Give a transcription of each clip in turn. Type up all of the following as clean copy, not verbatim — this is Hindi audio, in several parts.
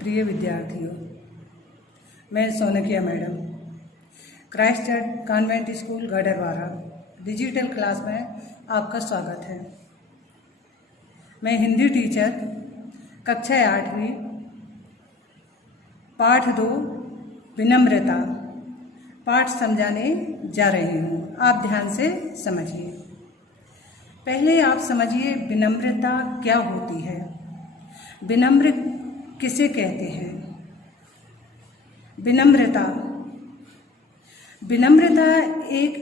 प्रिय विद्यार्थियों, मैं Sonkiya madam Christ Church convent school Gadarwara digital class में आपका स्वागत है। मैं हिंदी टीचर कक्षा 8वीं पाठ 2 विनम्रता पाठ समझाने जा रही हूँ। आप ध्यान से समझिए। पहले आप समझिए विनम्रता क्या होती है, विनम्र किसे कहते हैं। विनम्रता एक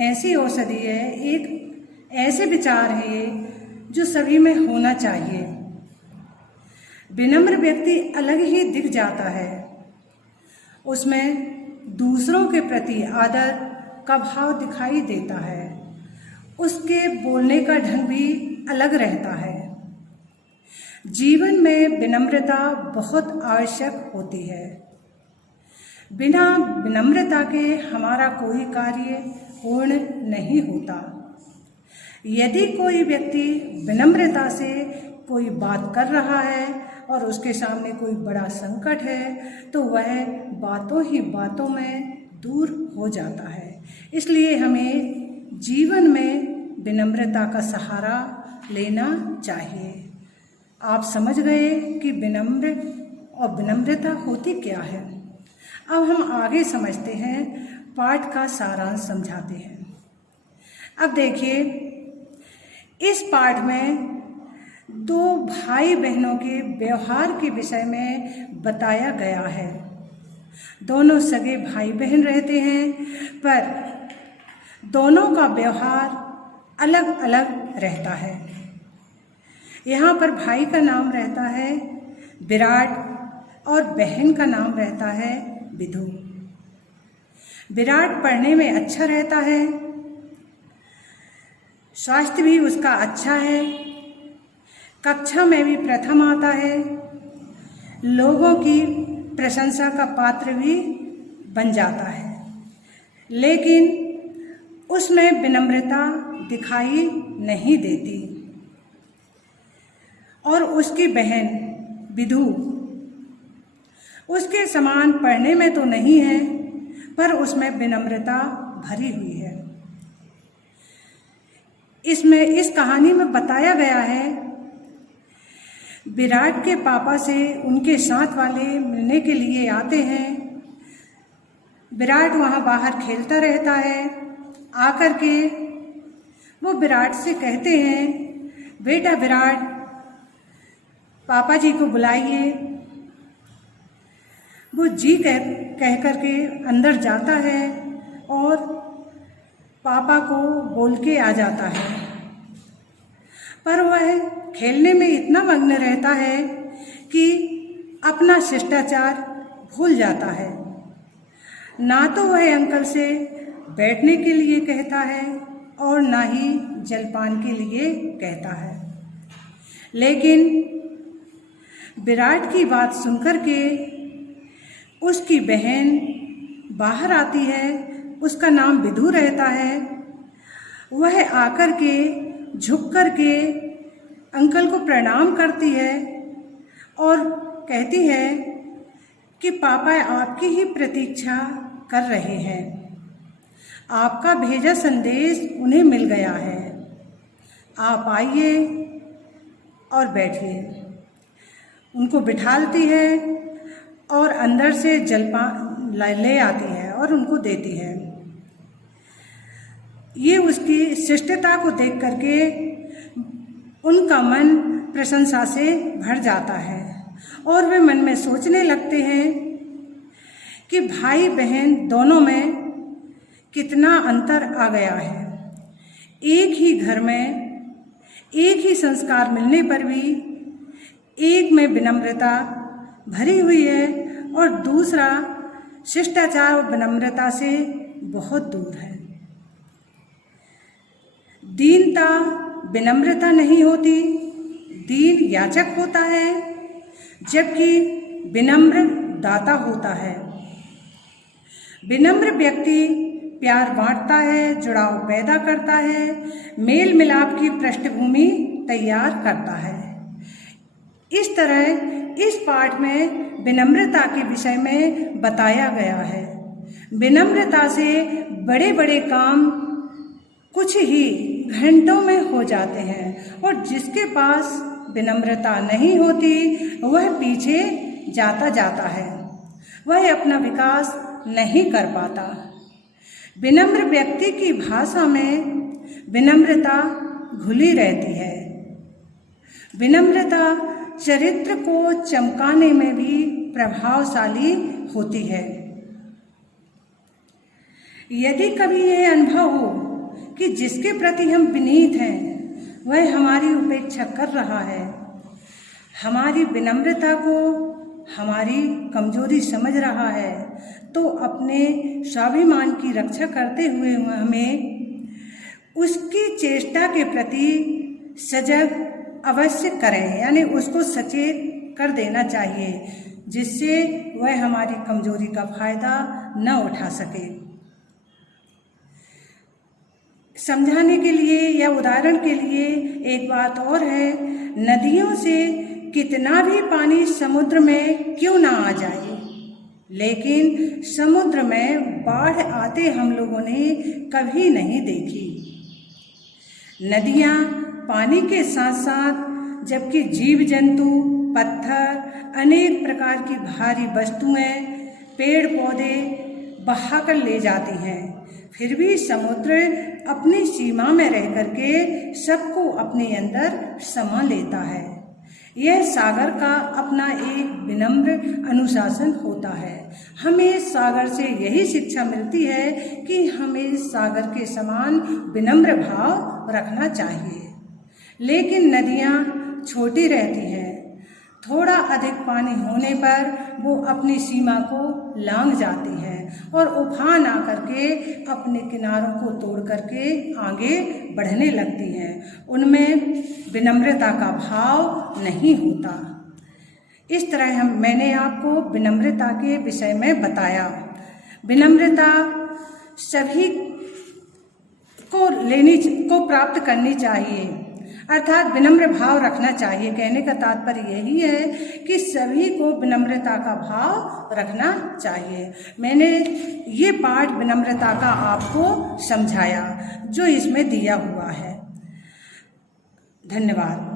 ऐसी औषधि है, एक ऐसे विचार है जो सभी में होना चाहिए। विनम्र व्यक्ति अलग ही दिख जाता है, उसमें दूसरों के प्रति आदर का भाव दिखाई देता है, उसके बोलने का ढंग भी अलग रहता है। जीवन में विनम्रता बहुत आवश्यक होती है। बिना विनम्रता के हमारा कोई कार्य पूर्ण नहीं होता। यदि कोई व्यक्ति विनम्रता से कोई बात कर रहा है और उसके सामने कोई बड़ा संकट है तो वह बातों ही बातों में दूर हो जाता है। इसलिए हमें जीवन में विनम्रता का सहारा लेना चाहिए। आप समझ गए कि विनम्र और विनम्रता होती क्या है। अब हम आगे समझते हैं, पाठ का सारांश समझाते हैं। अब देखिए, इस पाठ में 2 भाई बहनों के व्यवहार के विषय में बताया गया है। दोनों सगे भाई बहन रहते हैं, पर दोनों का व्यवहार अलग अलग रहता है। यहाँ पर भाई का नाम रहता है विराट और बहन का नाम रहता है विधु। विराट पढ़ने में अच्छा रहता है, स्वास्थ्य भी उसका अच्छा है, कक्षा में भी प्रथम आता है, लोगों की प्रशंसा का पात्र भी बन जाता है, लेकिन उसमें विनम्रता दिखाई नहीं देती। और उसकी बहन विधु उसके समान पढ़ने में तो नहीं है, पर उसमें विनम्रता भरी हुई है। इस कहानी में बताया गया है, विराट के पापा से उनके साथ वाले मिलने के लिए आते हैं। विराट वहाँ बाहर खेलता रहता है। आकर के वो विराट से कहते हैं, बेटा विराट, पापा जी को बुलाइए। वो जी कह कर के अंदर जाता है और पापा को बोल के आ जाता है, पर वह खेलने में इतना मग्न रहता है कि अपना शिष्टाचार भूल जाता है। ना तो वह अंकल से बैठने के लिए कहता है और ना ही जलपान के लिए कहता है। लेकिन विराट की बात सुनकर के उसकी बहन बाहर आती है, उसका नाम विधु रहता है। वह आकर के झुक कर के अंकल को प्रणाम करती है और कहती है कि पापा आपकी ही प्रतीक्षा कर रहे हैं, आपका भेजा संदेश उन्हें मिल गया है, आप आइए और बैठिए। उनको बिठालती है और अंदर से जलपान ले आती है और उनको देती है। ये उसकी शिष्टता को देख करके उनका मन प्रशंसा से भर जाता है और वे मन में सोचने लगते हैं कि भाई बहन दोनों में कितना अंतर आ गया है। एक ही घर में एक ही संस्कार मिलने पर भी एक में विनम्रता भरी हुई है और दूसरा शिष्टाचार और विनम्रता से बहुत दूर है। दीनता विनम्रता नहीं होती, दीन याचक होता है, जबकि विनम्र दाता होता है। विनम्र व्यक्ति प्यार बांटता है, जुड़ाव पैदा करता है, मेल मिलाप की पृष्ठभूमि तैयार करता है। इस तरह इस पाठ में विनम्रता के विषय में बताया गया है। विनम्रता से बड़े बड़े काम कुछ ही घंटों में हो जाते हैं और जिसके पास विनम्रता नहीं होती वह पीछे जाता जाता है, वह अपना विकास नहीं कर पाता। विनम्र व्यक्ति की भाषा में विनम्रता घुली रहती है। विनम्रता चरित्र को चमकाने में भी प्रभावशाली होती है। यदि कभी यह अनुभव हो कि जिसके प्रति हम विनीत हैं वह हमारी उपेक्षा कर रहा है, हमारी विनम्रता को हमारी कमजोरी समझ रहा है, तो अपने स्वाभिमान की रक्षा करते हुए हमें उसकी चेष्टा के प्रति सजग अवश्य करें, यानी उसको सचेत कर देना चाहिए जिससे वह हमारी कमजोरी का फायदा न उठा सके। समझाने के लिए या उदाहरण के लिए एक बात और है, नदियों से कितना भी पानी समुद्र में क्यों ना आ जाए, लेकिन समुद्र में बाढ़ आते हम लोगों ने कभी नहीं देखी। नदियाँ पानी के साथ साथ जबकि जीव जंतु, पत्थर, अनेक प्रकार की भारी वस्तुएं, पेड़ पौधे बहाकर ले जाती हैं, फिर भी समुद्र अपनी सीमा में रह करके सबको अपने अंदर समा लेता है। यह सागर का अपना एक विनम्र अनुशासन होता है। हमें सागर से यही शिक्षा मिलती है कि हमें सागर के समान विनम्र भाव रखना चाहिए। लेकिन नदियाँ छोटी रहती हैं, थोड़ा अधिक पानी होने पर वो अपनी सीमा को लांघ जाती हैं और उफान आकर के अपने किनारों को तोड़ करके आगे बढ़ने लगती हैं। उनमें विनम्रता का भाव नहीं होता। इस तरह मैंने आपको विनम्रता के विषय में बताया। विनम्रता सभी को प्राप्त करनी चाहिए, अर्थात विनम्र भाव रखना चाहिए। कहने का तात्पर्य यही है कि सभी को विनम्रता का भाव रखना चाहिए। मैंने ये पाठ विनम्रता का आपको समझाया जो इसमें दिया हुआ है। धन्यवाद।